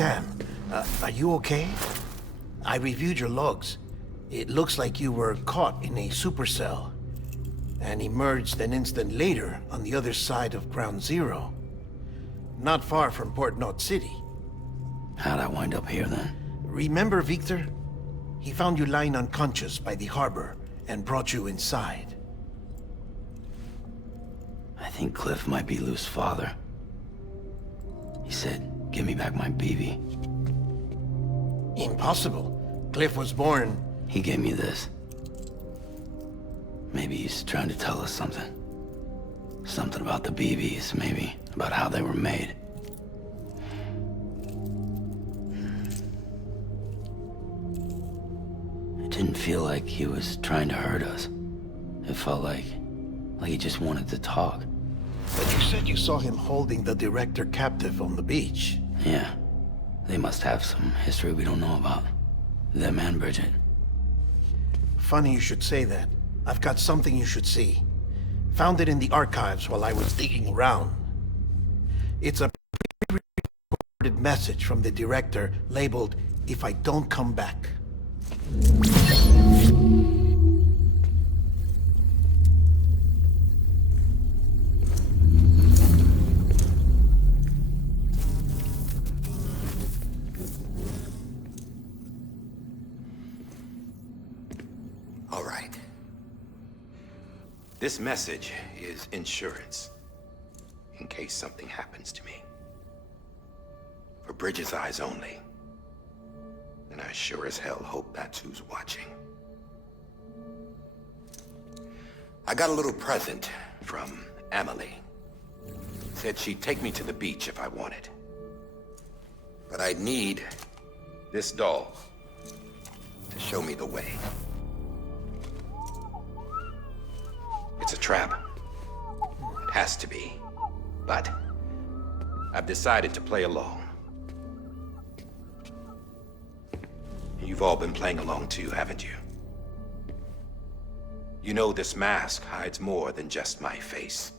Sam, are you okay? I reviewed your logs. It looks like you were caught in a supercell and emerged an instant later on the other side of Ground Zero. Not far from Port Knot City. How'd I wind up here then? Remember Victor? He found you lying unconscious by the harbor and brought you inside. I think Cliff might be Lou's father. He said, give me back my BB. Impossible. Cliff was born... He gave me this. Maybe he's trying to tell us something. Something about the BBs, maybe. About how they were made. It didn't feel like he was trying to hurt us. It felt like he just wanted to talk. But you said you saw him holding the director captive on the beach. Yeah. They must have some history we don't know about. Them and Bridget. Funny you should say that. I've got something you should see. Found it in the archives while I was digging around. It's a pre-recorded message from the director labeled, "If I don't come back." All right. This message is insurance, in case something happens to me. For Bridget's eyes only. And I sure as hell hope that's who's watching. I got a little present from Emily. Said she'd take me to the beach if I wanted. But I'd need this doll to show me the way. It's a trap. It has to be. But I've decided to play along. You've all been playing along too, haven't you? You know this mask hides more than just my face.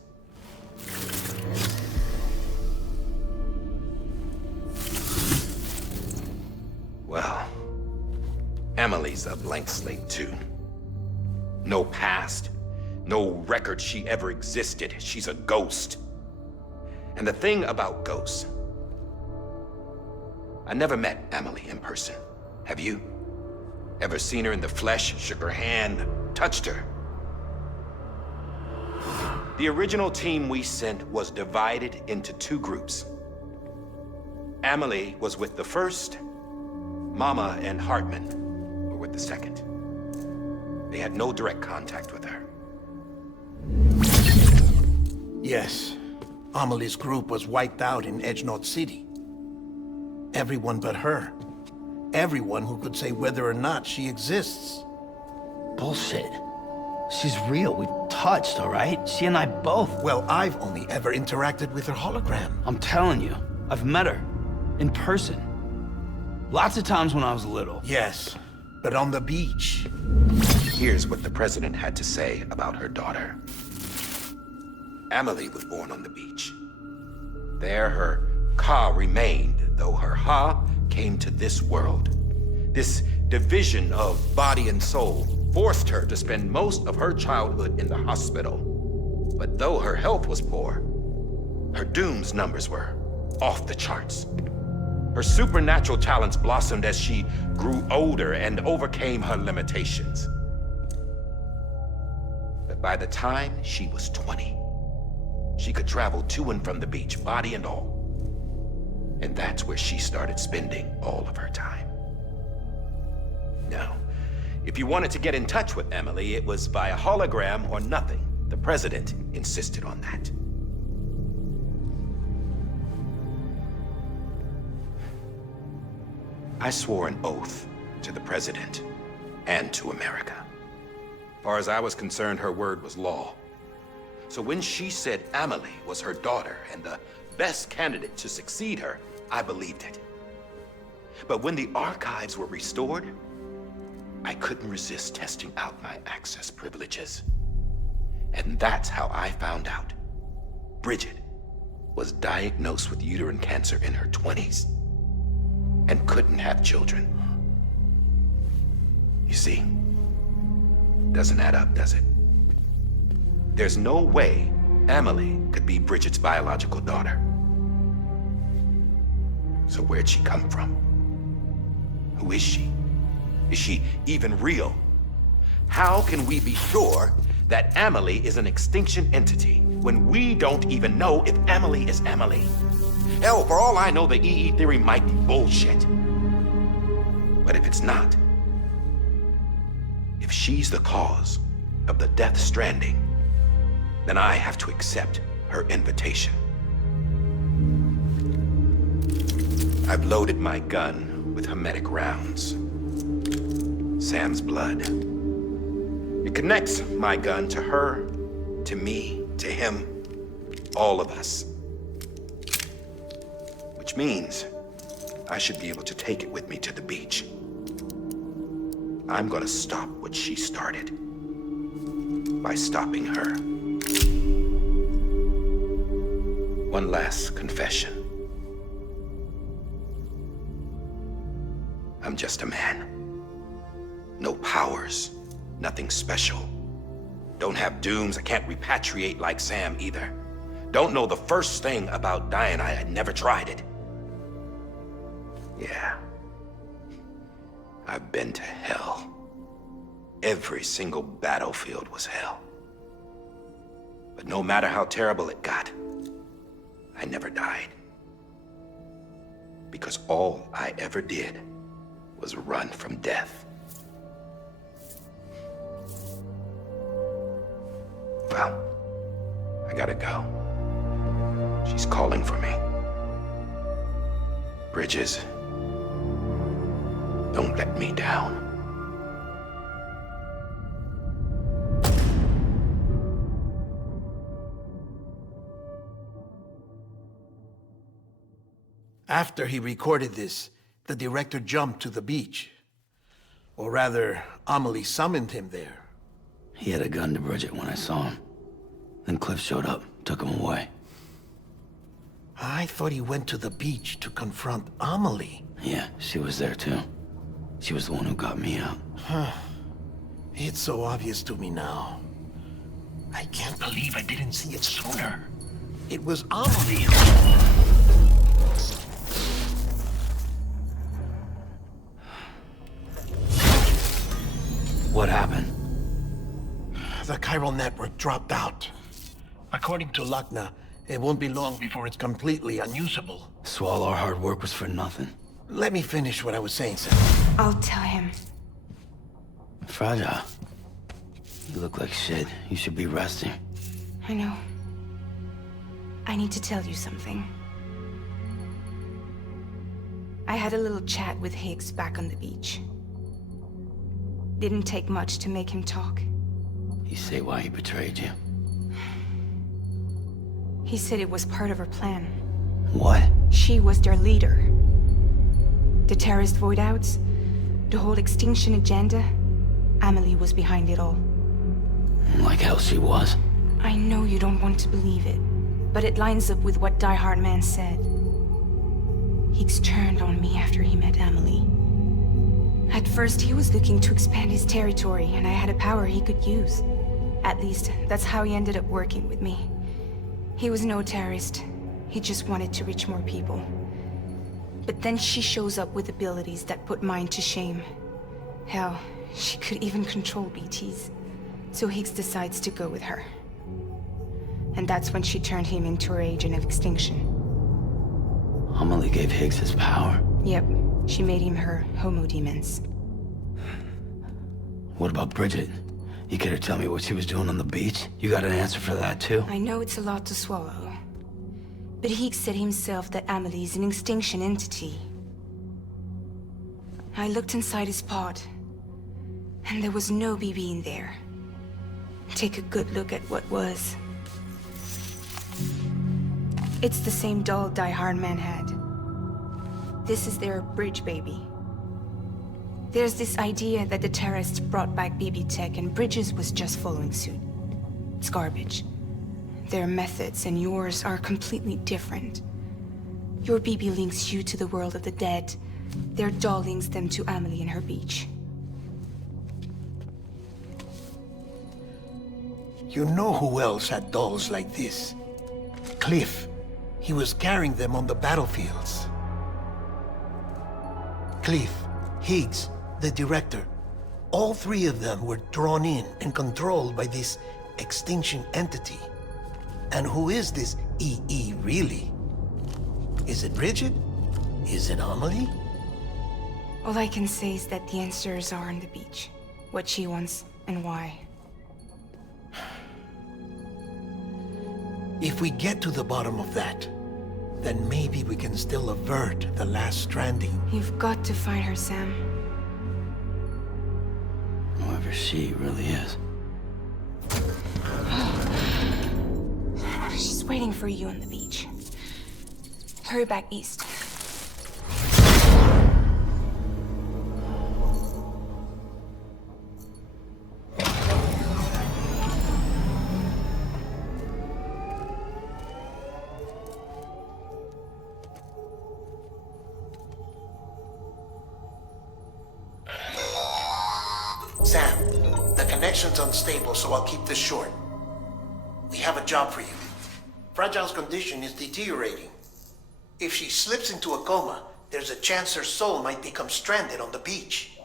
Well, Emily's a blank slate too. No past. No record she ever existed. She's a ghost. And the thing about ghosts... I never met Emily in person. Have you? Ever seen her in the flesh, shook her hand, touched her? The original team we sent was divided into two groups. Emily was with the first. Mama and Hartman were with the second. They had no direct contact with her. Yes. Amelie's group was wiped out in Edge Knot City. Everyone but her. Everyone who could say whether or not she exists. Bullshit. She's real. We've touched, all right? She and I both. Well, I've only ever interacted with her hologram. I'm telling you, I've met her. In person. Lots of times when I was little. Yes, but on the beach. Here's what the president had to say about her daughter. Emily was born on the beach. There her Ka remained, though her Ha came to this world. This division of body and soul forced her to spend most of her childhood in the hospital. But though her health was poor, her Doom's numbers were off the charts. Her supernatural talents blossomed as she grew older and overcame her limitations. But by the time she was 20, she could travel to and from the beach, body and all. And that's where she started spending all of her time. Now, if you wanted to get in touch with Emily, it was via hologram or nothing. The president insisted on that. I swore an oath to the president and to America. As far as I was concerned, her word was law. So when she said Emily was her daughter and the best candidate to succeed her, I believed it. But when the archives were restored, I couldn't resist testing out my access privileges. And that's how I found out Bridget was diagnosed with uterine cancer in her 20s. and couldn't have children. You see, doesn't add up, does it? There's no way Amelie could be Bridget's biological daughter. So where'd she come from? Who is she? Is she even real? How can we be sure that Amelie is an extinction entity when we don't even know if Amelie is Amelie? Hell, for all I know, the EE theory might be bullshit. But if it's not, if she's the cause of the death stranding, then I have to accept her invitation. I've loaded my gun with hermetic rounds. Sam's blood. It connects my gun to her, to me, to him, all of us. Which means I should be able to take it with me to the beach. I'm gonna stop what she started by stopping her. One last confession. I'm just a man. No powers, nothing special. Don't have dooms, I can't repatriate like Sam either. Don't know the first thing about dying, I had never tried it. Yeah. I've been to hell. Every single battlefield was hell. But no matter how terrible it got, I never died. Because all I ever did was run from death. Well, I gotta go. She's calling for me. Bridges, don't let me down. After he recorded this, the director jumped to the beach. Or rather, Amelie summoned him there. He had a gun to Bridget when I saw him. Then Cliff showed up, took him away. I thought he went to the beach to confront Amelie. Yeah, she was there too. She was the one who got me out. It's so obvious to me now. I can't believe I didn't see it sooner. It was Amelie. What happened? The chiral network dropped out. According to Lakna, it won't be long before it's completely unusable. So all our hard work was for nothing. Let me finish what I was saying, Sam. I'll tell him. Fragile. You look like shit. You should be resting. I know. I need to tell you something. I had a little chat with Higgs back on the beach. Didn't take much to make him talk. You say why he betrayed you? He said it was part of her plan. What? She was their leader. The terrorist void-outs, the whole extinction agenda, Amelie was behind it all. Like hell she was. I know you don't want to believe it, but it lines up with what Die Hard Man said. Higgs turned on me after he met Amelie. At first, he was looking to expand his territory, and I had a power he could use. At least, that's how he ended up working with me. He was no terrorist. He just wanted to reach more people. But then she shows up with abilities that put mine to shame. Hell, she could even control BTs. So Higgs decides to go with her. And that's when she turned him into her agent of extinction. Amelie gave Higgs his power. Yep, she made him her homo demons. What about Bridget? You care to tell me what she was doing on the beach? You got an answer for that too? I know it's a lot to swallow. But Higgs said himself that Amelie is an extinction entity. I looked inside his pod, and there was no BB in there. Take a good look at what was. It's the same doll Die Hard Man had. This is their bridge baby. There's this idea that the terrorists brought back BB tech and Bridges was just following suit. It's garbage. Their methods and yours are completely different. Your BB links you to the world of the dead, Their jaw links them to Amelie and her beach. You know who else had dolls like this? Cliff. He was carrying them on the battlefields. Cliff, Higgs, the director. All three of them were drawn in and controlled by this extinction entity. And who is this EE really? Is it Bridget? Is it Amelie? All I can say is that the answers are on the beach. What she wants and why. If we get to the bottom of that, then maybe we can still avert the last stranding. You've got to find her, Sam. Whoever she really is. She's waiting for you on the beach. Hurry back east. Sam, the connection's unstable, so I'll keep this short. We have a job for you. Fragile's condition is deteriorating. If she slips into a coma, there's a chance her soul might become stranded on the beach.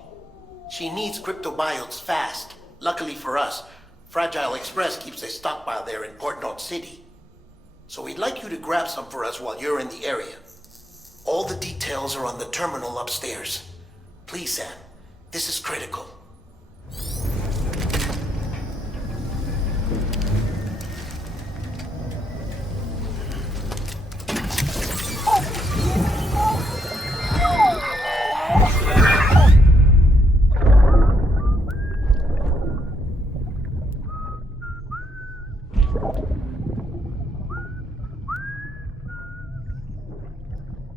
She needs cryptobiotes fast. Luckily for us, Fragile Express keeps a stockpile there in Port North City. So we'd like you to grab some for us while you're in the area. All the details are on the terminal upstairs. Please, Sam, this is critical.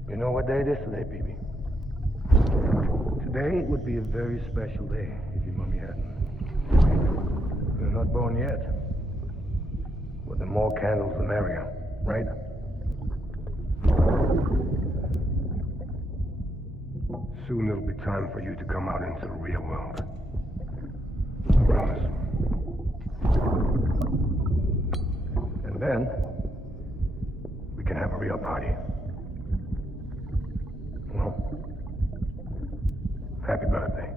You know what day it is today, BB? Today would be a very special day if your mommy hadn't. You're not born yet. But the more candles, the merrier, right? Soon it'll be time for you to come out into the real world. I promise. And then, we can have a real party. Well, happy birthday.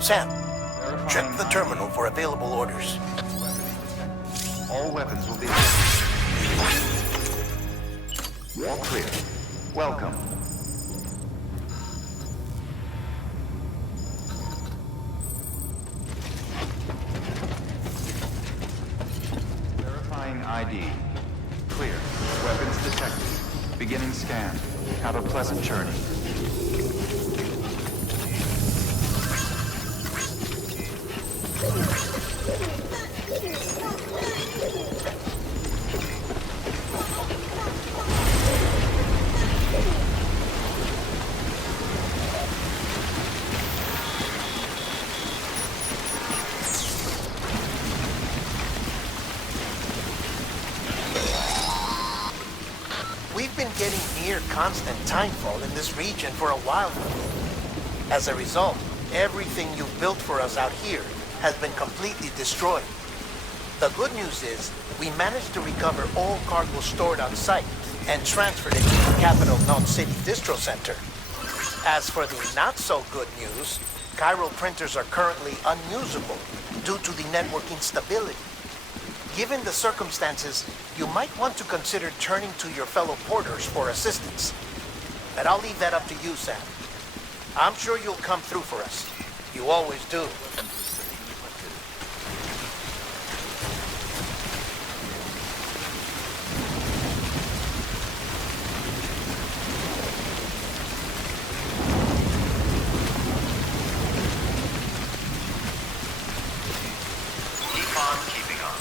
Sam, check the terminal for available orders. All weapons will be... All clear. Welcome. Verifying ID. Clear. Weapons detected. Beginning scan. Have a pleasant journey. We've been getting near constant timefall in this region for a while now. As a result, everything you've built for us out here has been completely destroyed. The good news is, we managed to recover all cargo stored on site and transferred it to the capital North City Distro Center. As for the not-so-good news, chiral printers are currently unusable due to the network instability. Given the circumstances, you might want to consider turning to your fellow porters for assistance. But I'll leave that up to you, Sam. I'm sure you'll come through for us. You always do. Keep on keeping on.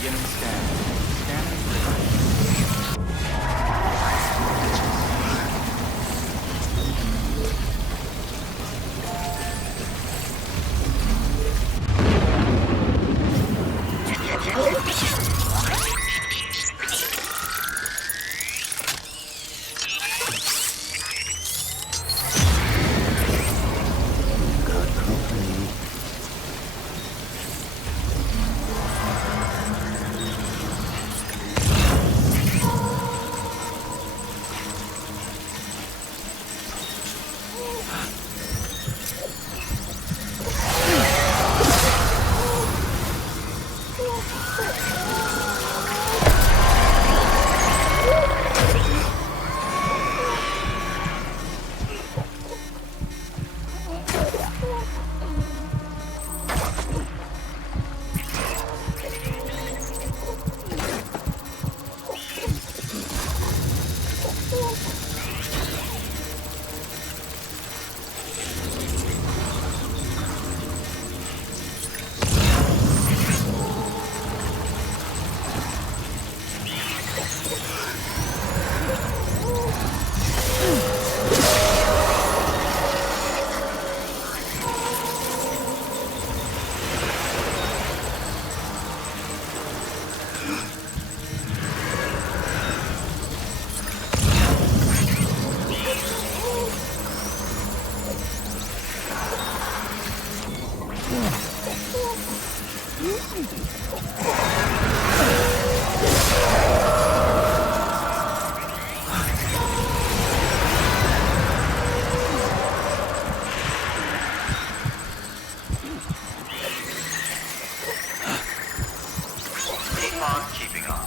Beginning scan. Scanning. Got company. Keep on keeping on.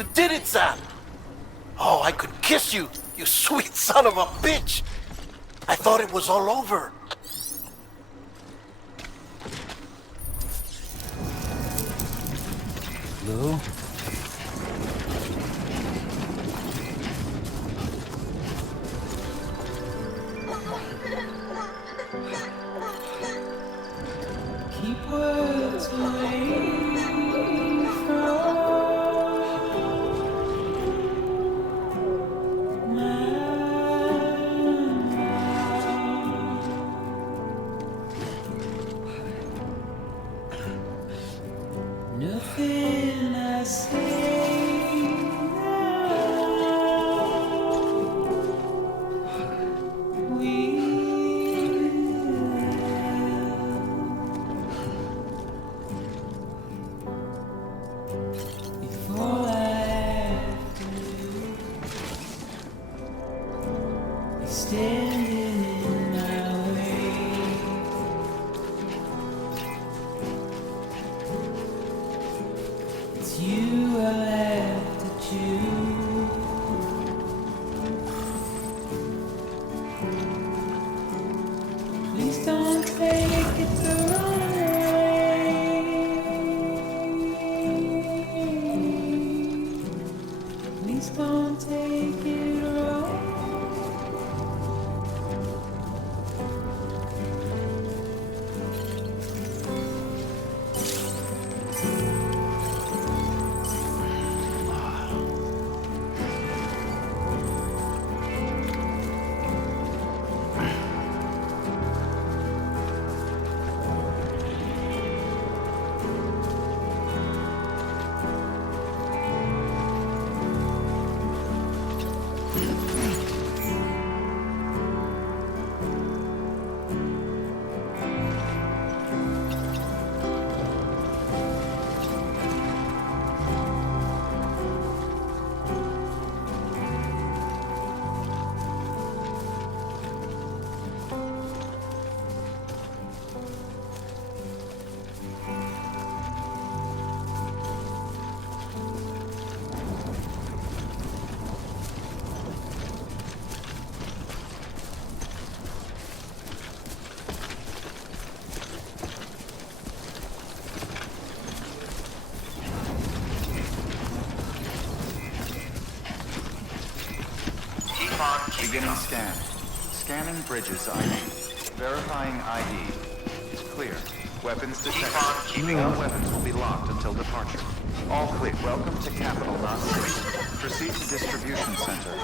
You did it, Sam! Oh, I could kiss you, you sweet son of a bitch! I thought it was all over. Lou? Keep words away from nothing I say now. If all I have to do is standing in my way, it's you I'll have to choose. Please don't take it the wrong way. Please don't take it wrong. Keep on keeping Beginning on. scan. Scanning bridges ID. Verifying ID. Clear. Weapons Keep detected. on keeping All on. weapons will be locked until departure. All clear. Welcome to Capital, not City. Proceed to distribution center.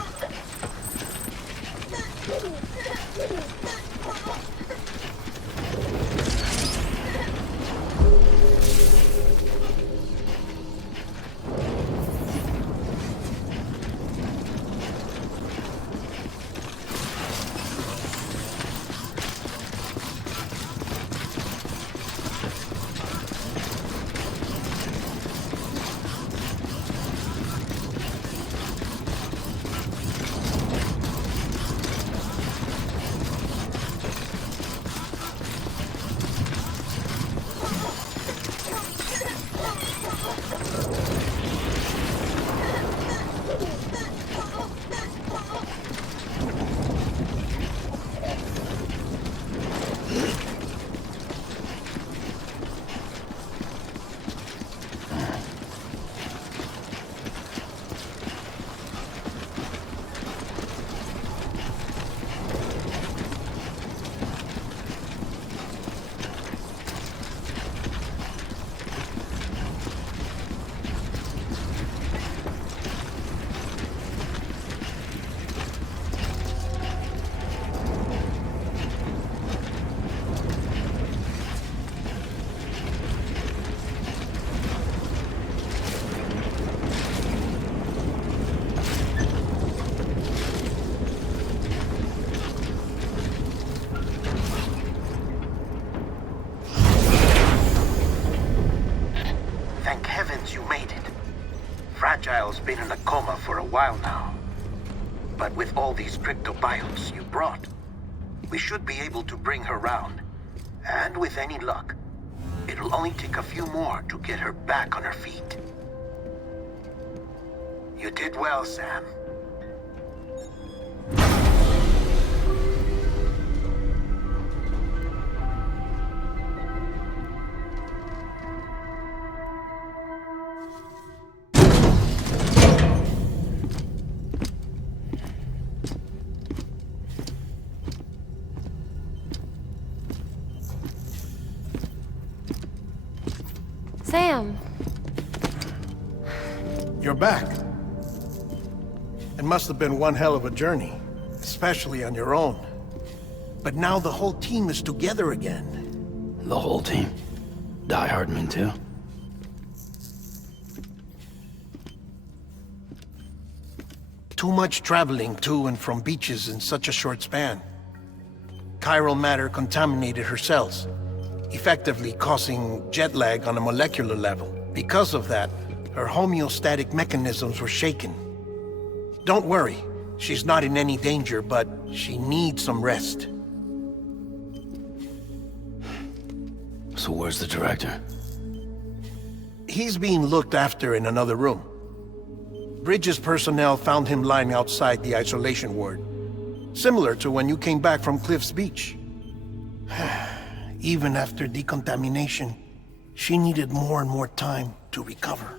Thank heavens you made it. Fragile's been in a coma for a while now. But with all these cryptobiotes you brought, we should be able to bring her round. And with any luck, it'll only take a few more to get her back on her feet. You did well, Sam. Sam. You're back. It must have been one hell of a journey, especially on your own. But now the whole team is together again. The whole team? Die Hardman too? Too much traveling to and from beaches in such a short span. Chiral matter contaminated her cells, effectively causing jet lag on a molecular level. Because of that, her homeostatic mechanisms were shaken. Don't worry, she's not in any danger, but she needs some rest. So where's the director? He's being looked after in another room. Bridges personnel found him lying outside the isolation ward, similar to when you came back from Cliff's Beach. Even after decontamination, she needed more and more time to recover.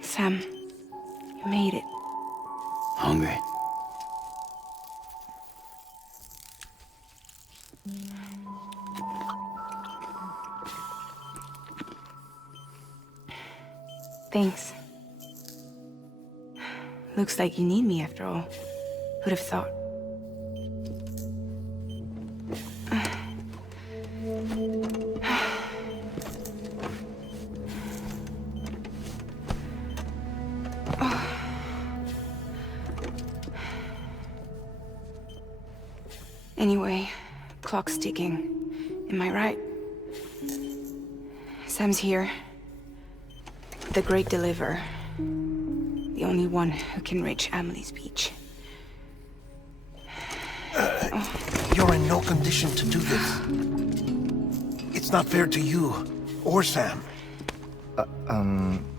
Sam, you made it. Hungry? Thanks. Looks like you need me after all. Who'd have thought? Anyway, clock's ticking. Am I right? Sam's here. The Great Deliverer. The only one who can reach Amelie's Beach. You're in no condition to do this. It's not fair to you, or Sam.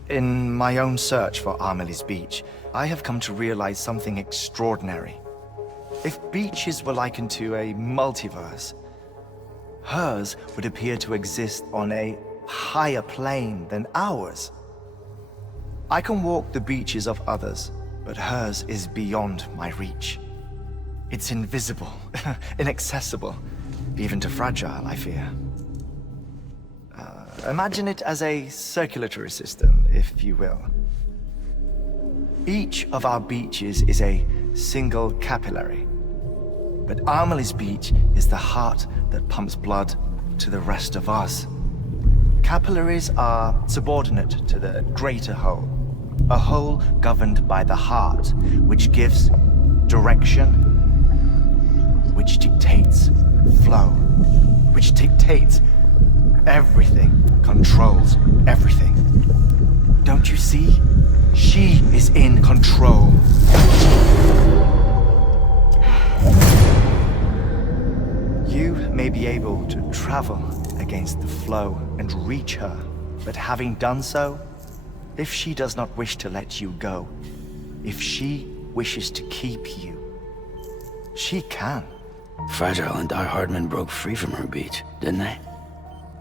In my own search for Amelie's Beach, I have come to realize something extraordinary. If beaches were likened to a multiverse, hers would appear to exist on a higher plane than ours. I can walk the beaches of others, but hers is beyond my reach. It's invisible, inaccessible, even to fragile, I fear. Imagine it as a circulatory system, if you will. Each of our beaches is a single capillary. But Amelie's Beach is the heart that pumps blood to the rest of us. Capillaries are subordinate to the greater whole. A whole governed by the heart, which gives direction, which dictates flow, which dictates everything, controls everything. Don't you see? She is in control. You may be able to travel against the flow and reach her, but having done so, if she does not wish to let you go, if she wishes to keep you, she can. Fragile and Die Hardman broke free from her beach, didn't they?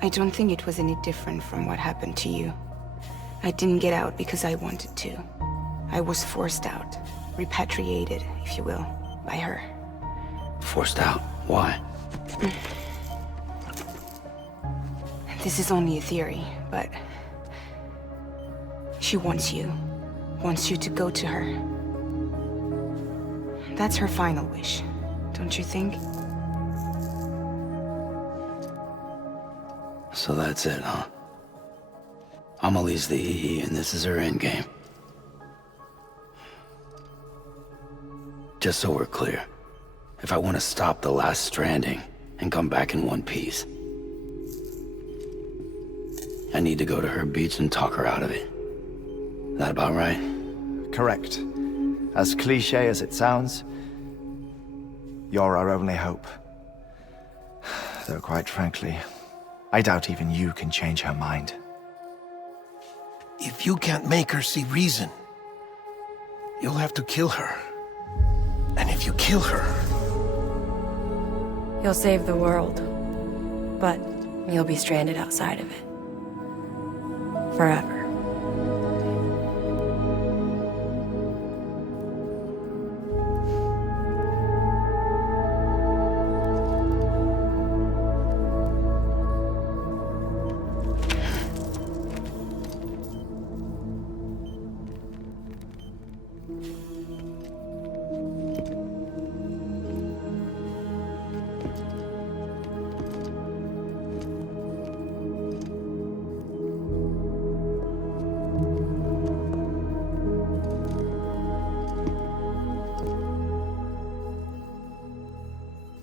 I don't think it was any different from what happened to you. I didn't get out because I wanted to. I was forced out. Repatriated, if you will, by her. Forced out? Why? This is only a theory, but... she wants you. Wants you to go to her. That's her final wish, don't you think? So that's it, huh? Amelie's the EE, and this is her endgame. Just so we're clear, if I want to stop the last Stranding and come back in one piece, I need to go to her beach and talk her out of it. That about right? Correct. As cliché as it sounds, You're our only hope. Though quite frankly, I doubt even you can change her mind. If you can't make her see reason, you'll have to kill her. And if you kill her... You'll save the world, but you'll be stranded outside of it. Forever.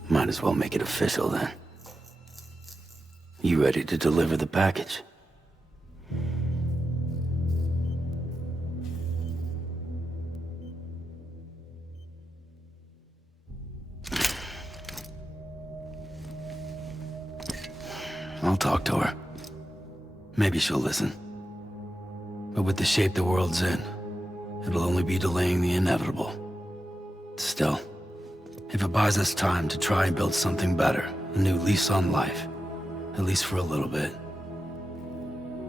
Might as well make it official then. You ready to deliver the package? I'll talk to her. Maybe she'll listen. But with the shape the world's in, it'll only be delaying the inevitable. Still, if it buys us time to try and build something better, a new lease on life, at least for a little bit,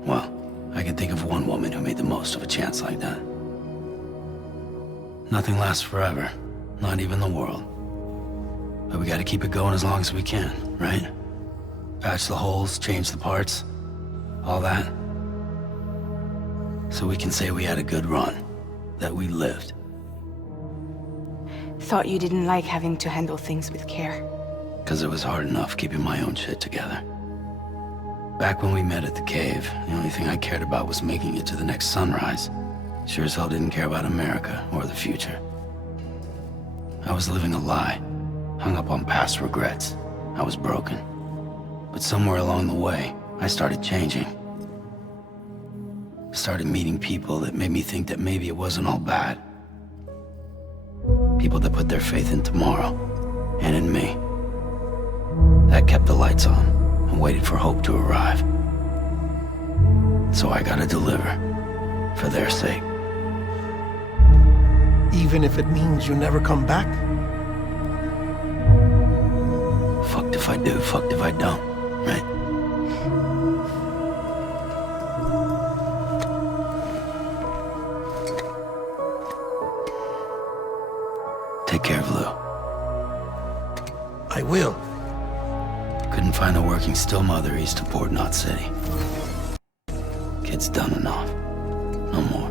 well, I can think of one woman who made the most of a chance like that. Nothing lasts forever, not even the world. But we gotta keep it going as long as we can, right? Patch the holes, change the parts, all that. So we can say we had a good run, that we lived. Thought you didn't like having to handle things with care. 'Cause it was hard enough keeping my own shit together. Back when we met at the cave, the only thing I cared about was making it to the next sunrise. Sure as hell didn't care about America or the future. I was living a lie, hung up on past regrets. I was broken. But somewhere along the way, I started changing. Started meeting people that made me think that maybe it wasn't all bad. People that put their faith in tomorrow, and in me. That kept the lights on, and waited for hope to arrive. So I gotta deliver, for their sake. Even if it means you never come back? Fucked if I do, fucked if I don't, right? Take care of Lou. I will. Couldn't find a working still mother east of Port Knot City. Kid's done enough. No more.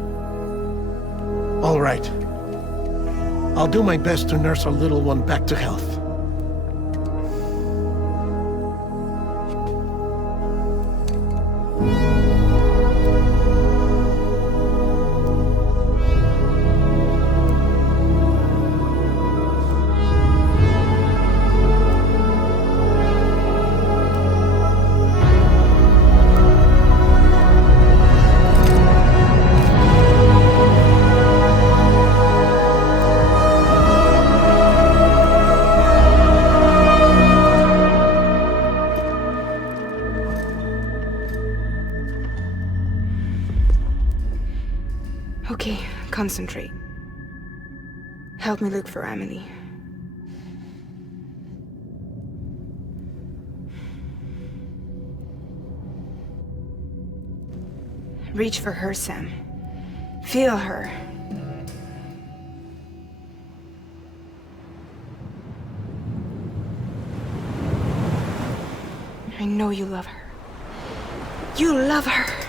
All right. I'll do my best to nurse our little one back to health. Okay, concentrate. Help me look for Emily. Reach for her, Sam. Feel her. I know you love her. You love her!